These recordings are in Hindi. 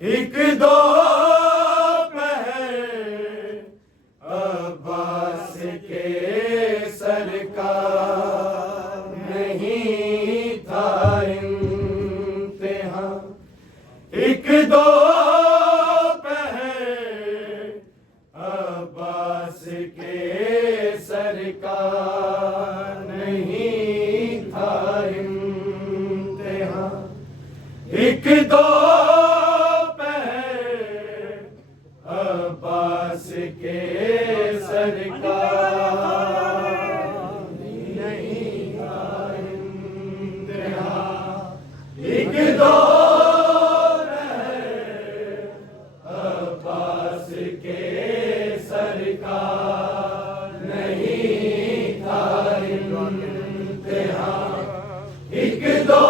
एक दो पहर अब्बास के सरकार नहीं था इम्तिहान। एक दो पहर अब्बास के सरकार नहीं था इम्तिहान। एक दो अब्बास के सरकार नहीं था इम्तिहान। एक दो अब्बास के सरकार नहीं था इम्तिहान। एक दो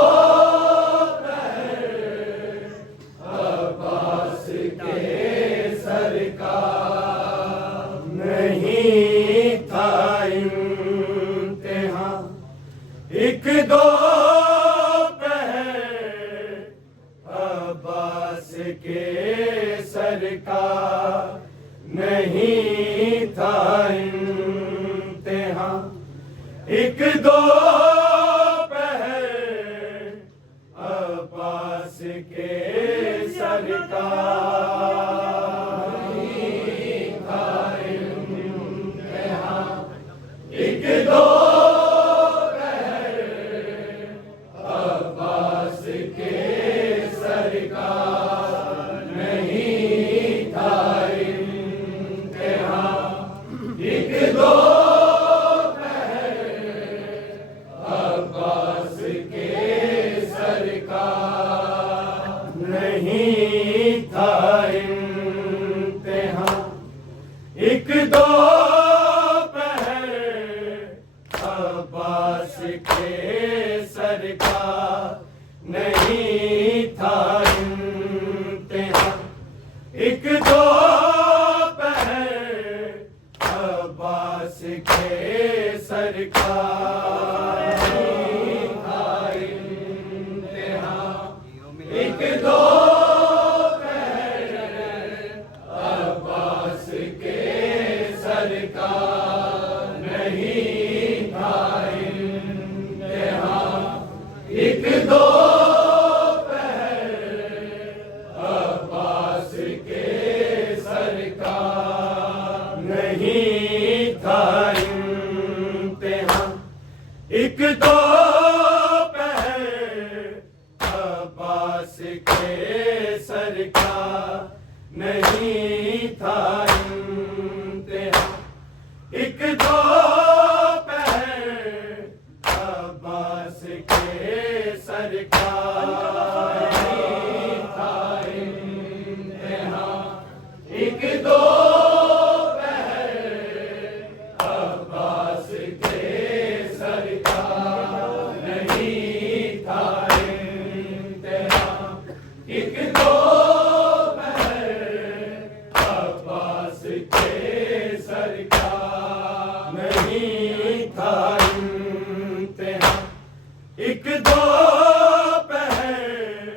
सरकार नहीं था इम्तिहान। एक दो पहर अब्बास के सरकार नहीं था इम्तिहान। एक दो पहर अब्बास के सरकार एक दो अब्बास के सरकार नहीं था इम्तिहान। एक दो अब्बास के सरकार नहीं था इम्तिहान। एक दो अब्बास के सरकार नहीं था इम्तिहान। एक दो पहर अब्बास के सरकार नहीं था इम्तिहान। एक दो पहर अब्बास के सरकार नहीं था इम्तिहान। एक दो पहर अब्बास के सरकार नहीं था इम्तिहान। एक दो पहर अब्बास के सरकार नहीं था इम्तिहान। एक दो पहर अब्बास के सरकार नहीं था इम्तिहान। एक दो पहर अब्बास के सरकार नहीं था इम्तिहान। एक दो पहर अब्बास के सरकार नहीं था इम्तिहान। एक दो पहर अब्बास के सरकार नहीं था इम्तिहान। एक दो पहर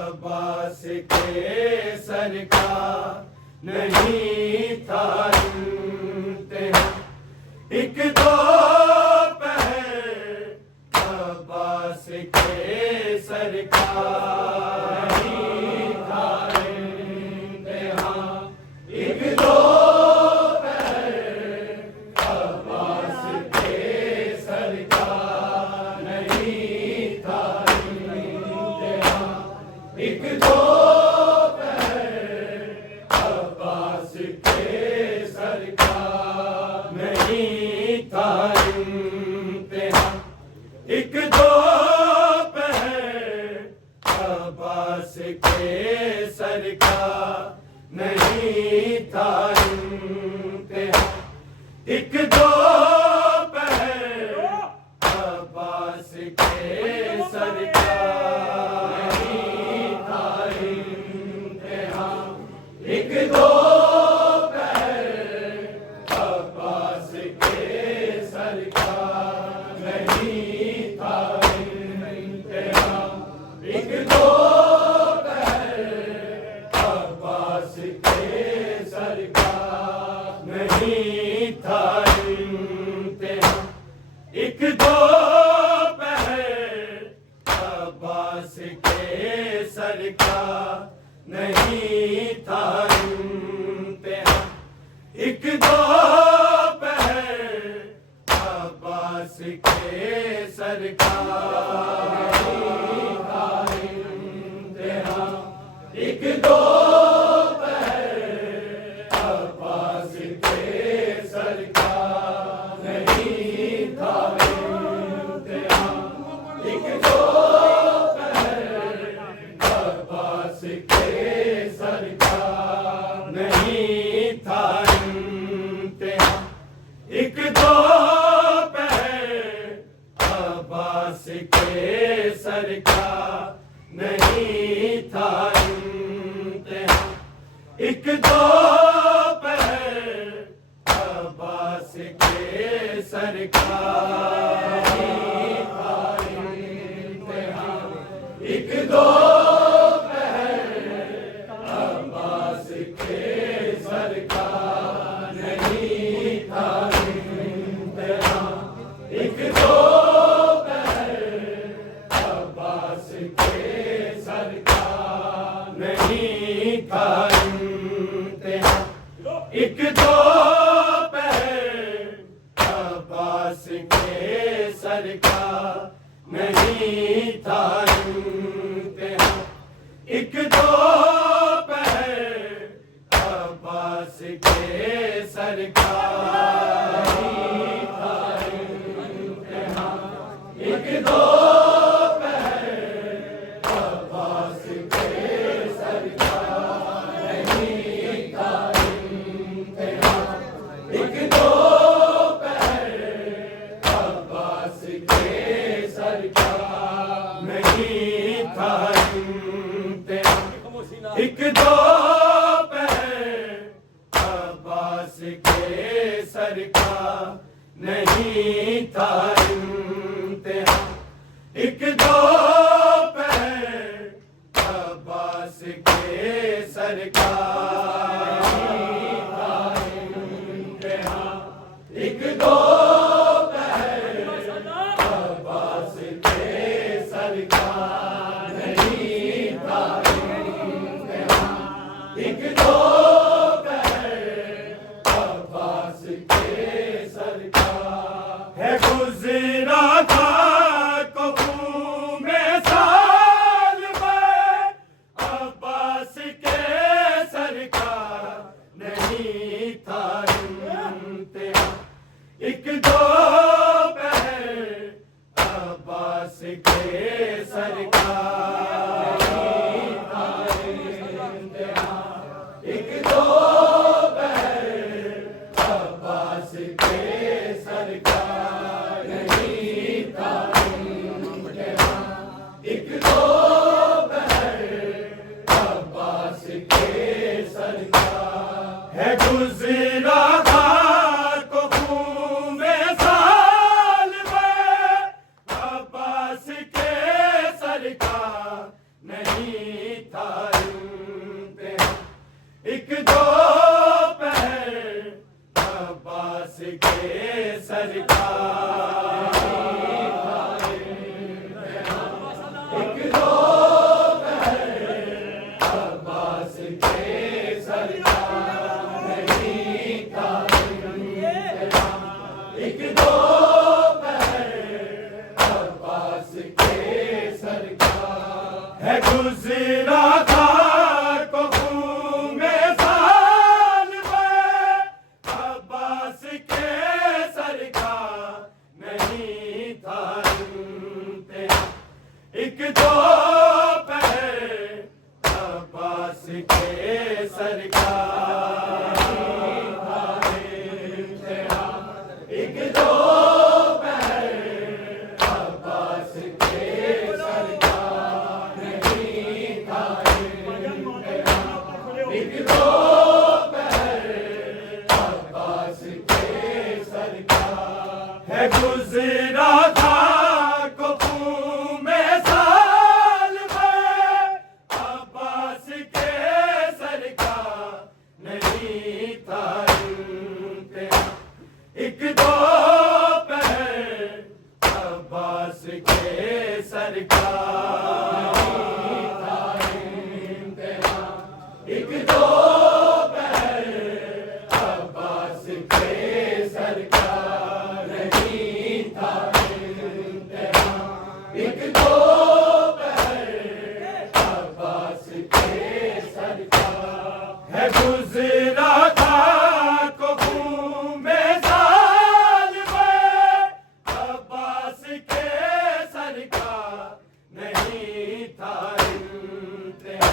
अब्बास के सरकार नहीं था इम्तिहान। एक दो पहर अब्बास के सरकार नहीं था इम्तिहान। एक दो पहर अब्बास के सरकार नहीं था इम्तिहान। एक दो पहर अब्बास के सरकार नहीं था इम्तिहान। एक दो पहर अब्बास के सरकार नहीं था इम्तिहान। एक दो पहर अब्बास के सरकार नहीं था इम्तिहान। एक दो पहर सरका नहीं था इम्तिहान। एक दो पहर अब्बास के सरकार नहीं था इम्तिहान। एक दो पहर अब्बास के सरकार नहीं था इम्तिहान। एक दो अब्बास के सरकार नहीं था इम्तिहान। एक दो पहर अब्बास के सरकार नहीं था इम्तिहान। एक दो पहर अब्बास के सरकार नहीं था इम्तिहान। एक दो अब्बास के सरकार नहीं था इम्तिहान। एक दो अब्बास के सरकार नहीं था इम्तिहान। एक दो अब्बास के सरकार नहीं था इम्तिहान। एक दो अब्बास के सरकार नहीं था इम्तिहान। एक दो अब्बास के सरकार नहीं था इम्तिहान। एक दो अब्बास के सरकार नहीं था इम्तिहान। एक दो अब्बास के सरकार नहीं था इम्तिहान। एक दो अब्बास के सरकार नहीं था इम्तिहान। एक दो अब्बास के सरकार नहीं था इम्तिहान। एक दो अब्बास के सरकार है गुजरा था कबू में साल में। अब्बास के सरकार नहीं था इम्तिहान। एक दो अब्बास के सरकार नहीं था इम्तिहान। एक दो अब्बास के सरकार नहीं था इम्तिहान। एक दो अब्बास के सरकार है गुजरा था कबू में साल में। अब्बास के सरकार नहीं था इम्तिहान। एक दो अब्बास के सरकार नहीं था इम्तिहान। एक दो अब्बास के सरकार नहीं था इम्तिहान। एक दो अब्बास के सरकार है गुजरा था कबू में साल में। अब्बास के सरकार नहीं था इम्तिहान। एक दो अब्बास के सरकार नहीं था इम्तिहान। एक दो अब्बास के सरकार नहीं था है गुजरा था कुफू में साल में, अब्बास के सर का नहीं था इंतहा।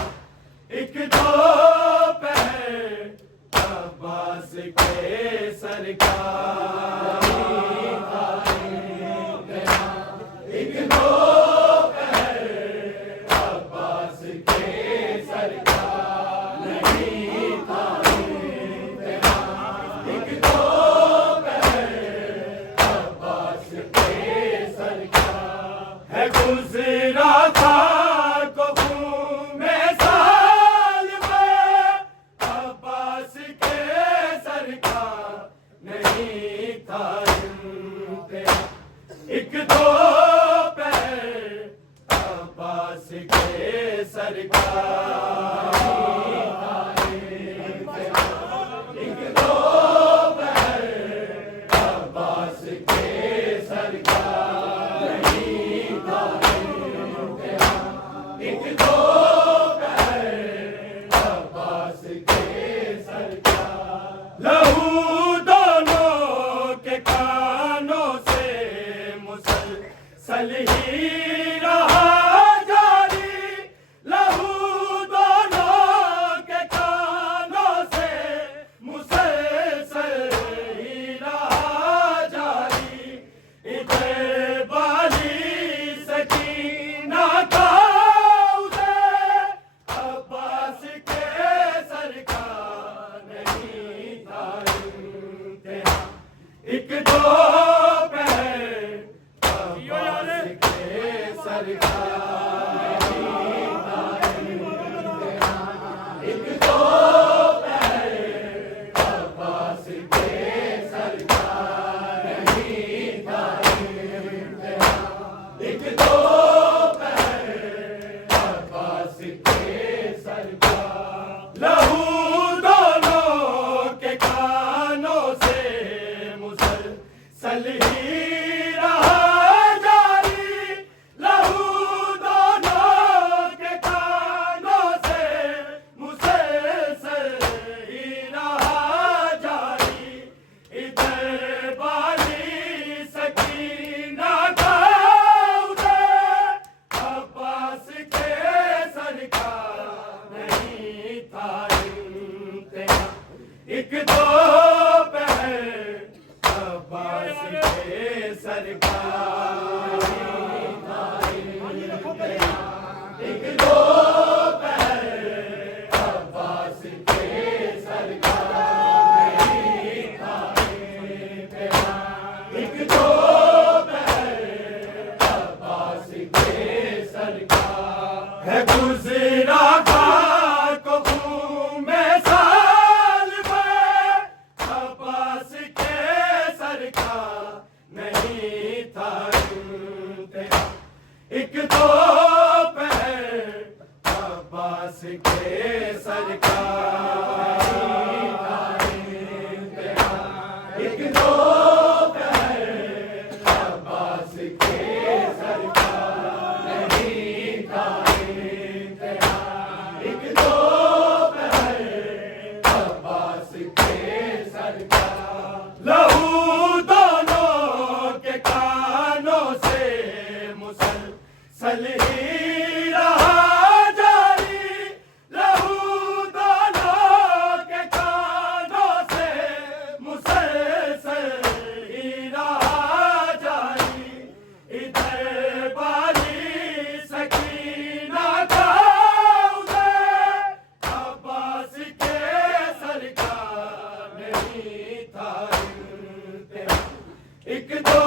एक दो पहर अब्बास के सर का नहीं था इंतहा। एक दो पहर अब्बास के सर का नहीं था इंतहा। एक दो पहर अब्बास के सर का है गुजरा था कुफू में साल में, अब्बास के सर का नहीं था इंतहा। एक दो पैर अब्बास के सर का नहीं था इंतहा। एक दो पैर अब्बास के सर का नहीं था इंतहा। एक दो पैर अब्बास के सर का। लहू दोनों के कानों से मुसलसल ही रहा जारी। लहू दोनों के कानों से मुसलसल ही रहा जारी। इधर बाली सकीना का उधर अब्बास के सर का नहीं था इंतहा। एक दो पैर अब्बास के सर का नहीं था इंतहा। एक दो पैर अब्बास के सर का नहीं था इंतहा। एक दो पैर अब्बास के सर का। लहू दोनों के कानों से मुसलसल ही रहा जारी। लहू दोनों के कानों से मुसलसल ही रहा जारी। इधर बाली सकीना का उधर अब्बास के सर का नहीं था इंतहा। एक दो पैर अब्बास के सर का नहीं था इंतहा। एक दो पैर अब्बास के सर का नहीं था इंतहा। एक दो पैर अब्बास के सर का है गुजरा था कुफू में साल में, अब्बास के सर का नहीं था इंतहा। एक दो पैर अब्बास के सर का नहीं था इंतहा। एक दो पैर अब्बास के सर का नहीं था इंतहा। एक दो पैर अब्बास के सर का। लहू दोनों के कानों से मुसलसल ही रहा जारी। लहू दोनों के कानों से मुसलसल ही रहा जारी। इधर बाली सकीना का उधर अब्बास के सर का नहीं था इंतहा। एक दो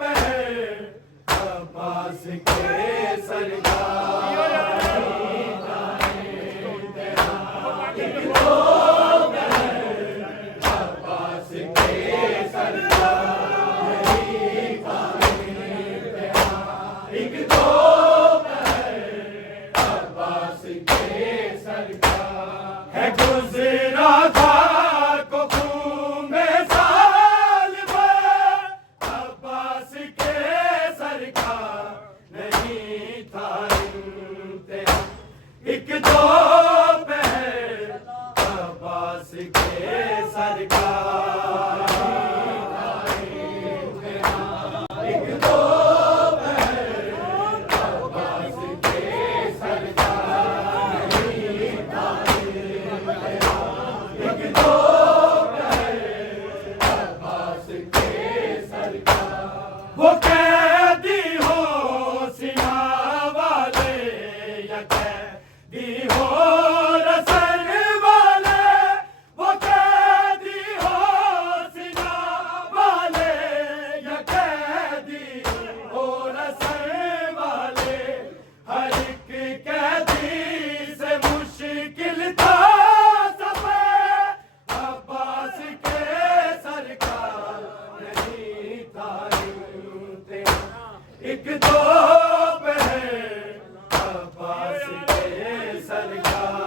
पैर अब्बास के सर का नहीं था इंतहा। एक दो पैर अब्बास के सर का नहीं था इंतहा। एक दो पैर अब्बास के सर का है गुजरा था कुफू में साल में, अब्बास के सर का नहीं था इंतहा। एक दो पैर दी हो रसन वाले, वो कैदी हो सीना वाले, या कैदी हो रसन वाले, हर एक कैदी से मुश्किल था सफर, अब्बास के सरकार नहीं था एक दो पे अब्बास के सरकार।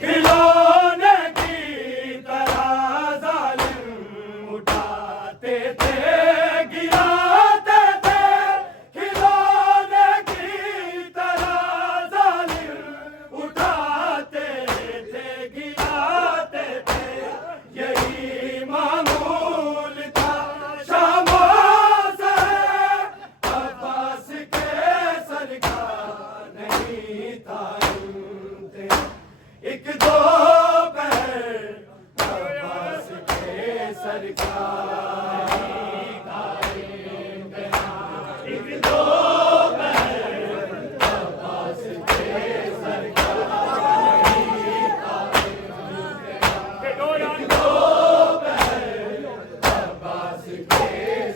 खिलौने की तरह जालिम उठाते थे, गिराते थे। खिलौने की तरह जालिम उठाते थे, गिराते थे। यही मामूल था शामों से, अब्बास के सरकार नहीं था एक दो पहर अब्बास के सरकार एक दो पहर अब्बास के सरकार एक दो पहर अब्बास के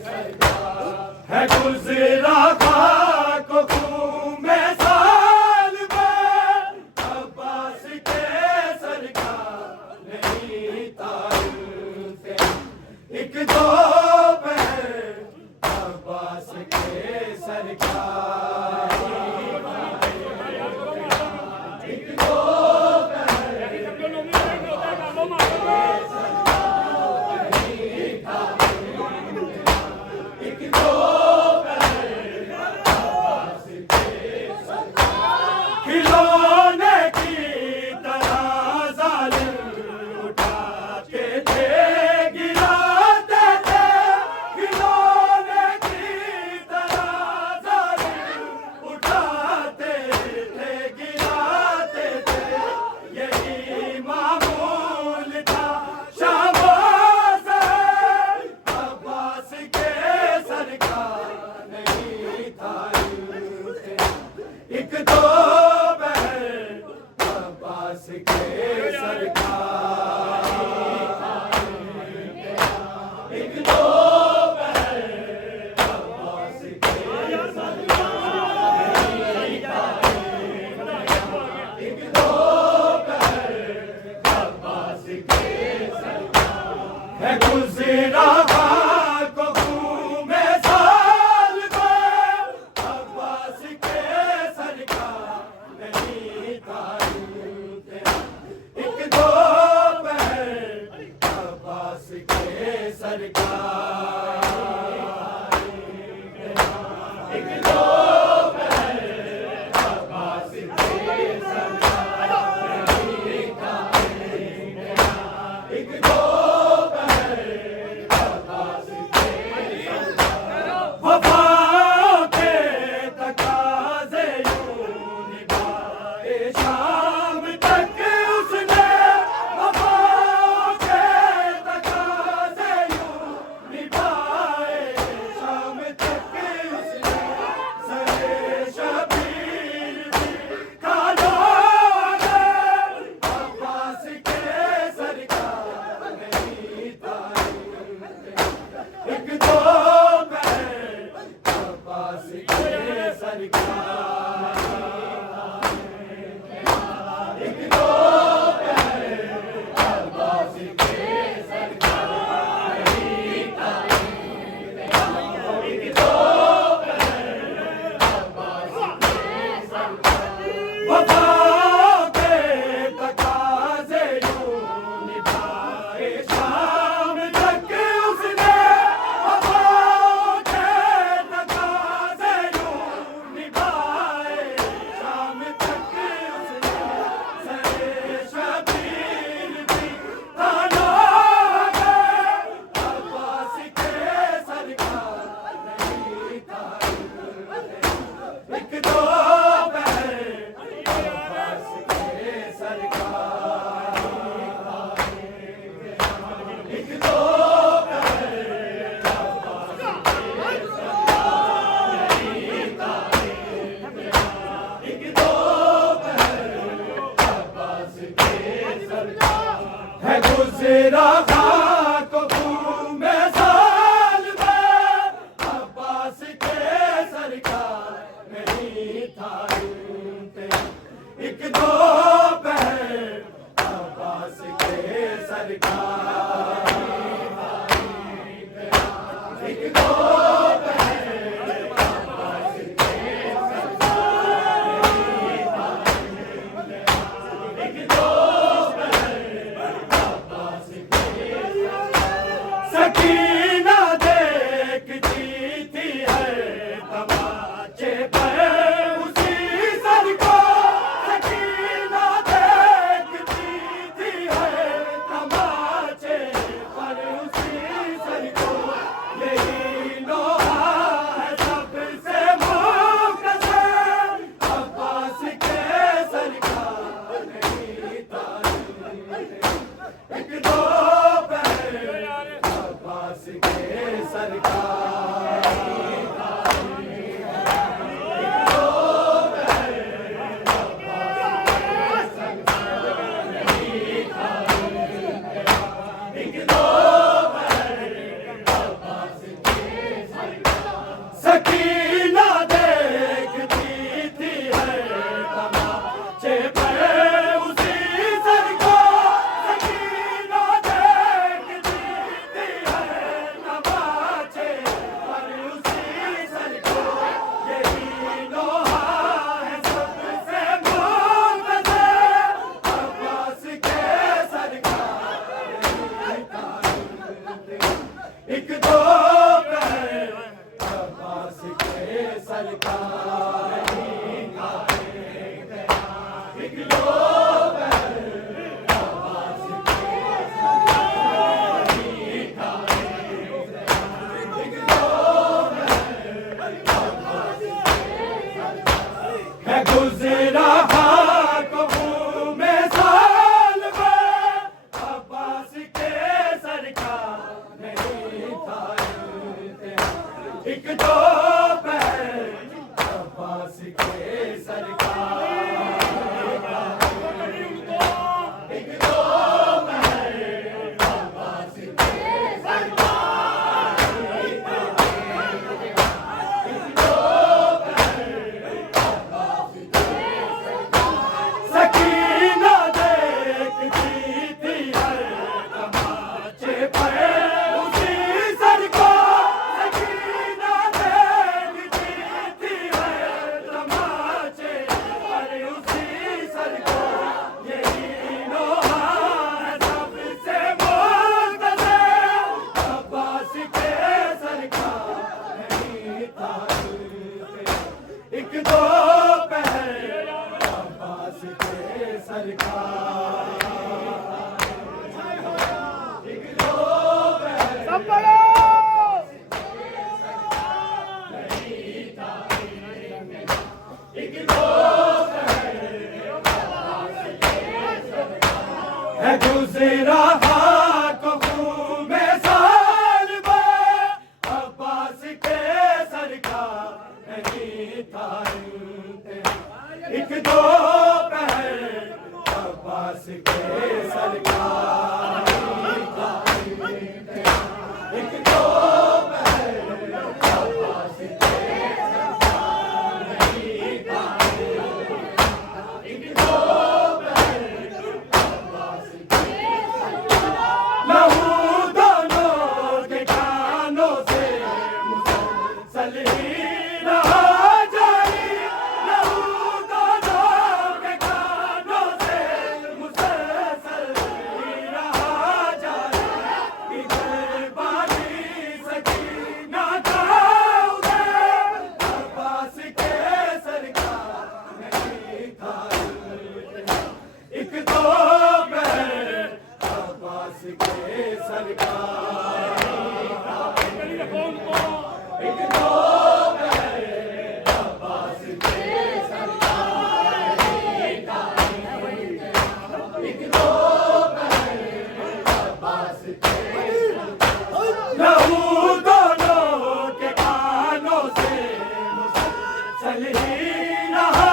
सरकार है गुजरा खाक खून में साल में अब्बास के सरकार नहीं तारते एक दो पहर अब्बास के सरकार एक दो पहर एक दो खिलौने की तरह जालिम उठाते थे, गिराते थे। खिलौने की तरह जालिम उठाते थे, गिराते थे। यही मामूल था शामों से, अब्बास के सरकार नहीं था एक दो अब्बास के सरकार एक दो अब्बास के सरकार एक दो अब्बास के सरकार है गुजरा खाक खून में साल में अब्बास के सरकार नहीं था एक दो पहर अब्बास के सरकार एक दो पहर अब्बास के सरकार एक दो पहर अब्बास के सरकार वफा के तकाज़े यूं निभाए शाम तक उसने वफा के तकाज़े यूं निभाए शाम तक उसने सरे शबीर भी खाना अब्बास के सरकार नहीं था एक दो पहर अब्बास के सरकार एक दो पहर अब्बास के सरकार एक दो पहर अब्बास के सरकार वफा के तकाज़े यूं निभाए शाम तक उसने वफा के तकाज़े यूं निभाए शाम तक उसने सरे शबीर भी खाना अब्बास के सरकार नहीं था एक दो पहर अब्बास के सरकार एक दो पहर अब्बास के सरकार नहीं था एक दो पहर अब्बास के सरकार है गुजरा खाक खून में साल में अब्बास के सरकार नहीं था एक दो पहर अब्बास सरकार एक दो सकीना देखती थी हर तमाचे पर उसी सर को सकीना देखती थी हर तमाचे पर उसी सर को यही लोहा है सबसे मुकद्दर अब्बास के सरकार नहीं तारीफ एक दो अब्बास के सरकार सकीना देखती थी हर तमाचे पर उसी सर को सकीना देखती थी हर तमाचे पर उसी सर को यही लोहा है सबसे मुकद्दर अब्बास के सरकार एक दो अब्बास के सरकार एक दो अब्बास के है गुज़रा खाक में साल में अब्बास के सरकार नहीं था एक दो अब्बास के सरकार एक दो अब्बास के सरकार सकीना देखती थी हर तमाचे पर उसी सर को सकीना देखती थी हर तमाचे पर उसी सर को यही लोहा है सबसे मुकद्दर अब्बास के सरकार नहीं तारीफ एक दो अब्बास के सरकार एक दो एक दो है गुज़रा खाक में साल में अब्बास के सरकार नहीं था एक दो अब्बास के सरकार एक दो अब्बास के सरकार नहीं था एक दो अब्बास के लहू दोनों के कानों से मुसलसल ही रहा जारी लहू दोनों के कानों से मुसलसल ही रहा जारी इधर बानी सकीना था उधर अब्बास के सरकार नहीं था एक दो अब्बास के सरकार एक दो अब्बास के सरकार एक दो अब्बास के लहू दोनों के कानों से मुसलसल ही रहा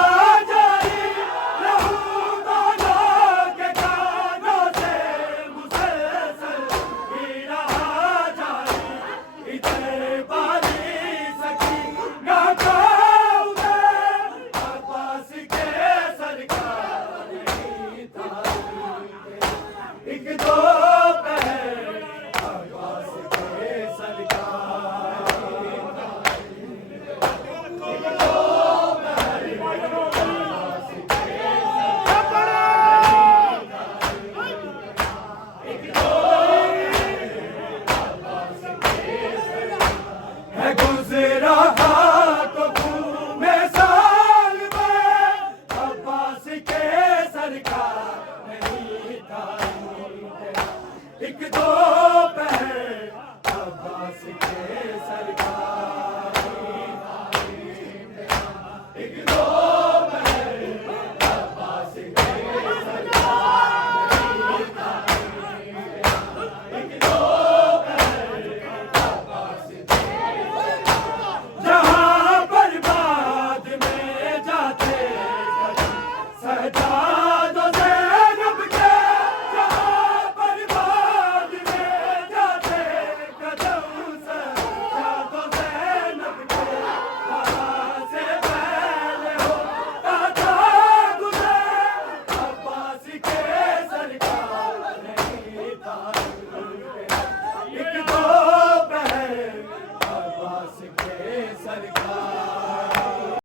जारी लहू दोनों के कानों से मुसलसल ही रहा जारी इधर बानी सकी एक दो पहर अब्बास के सरकार, एक दो पहर अब्बास के सरकार, एक दो पहर अब्बास के सरकार। जहां पर बाद में जाते कदम सजादो ज़ैनब के, जहां पर बाद में जाते कदम सजादो ज़ैनब के, वहां से पहले होता था गुज़र अब्बास के सरकार नहीं था। एक दो पहर अब्बास के सरकार।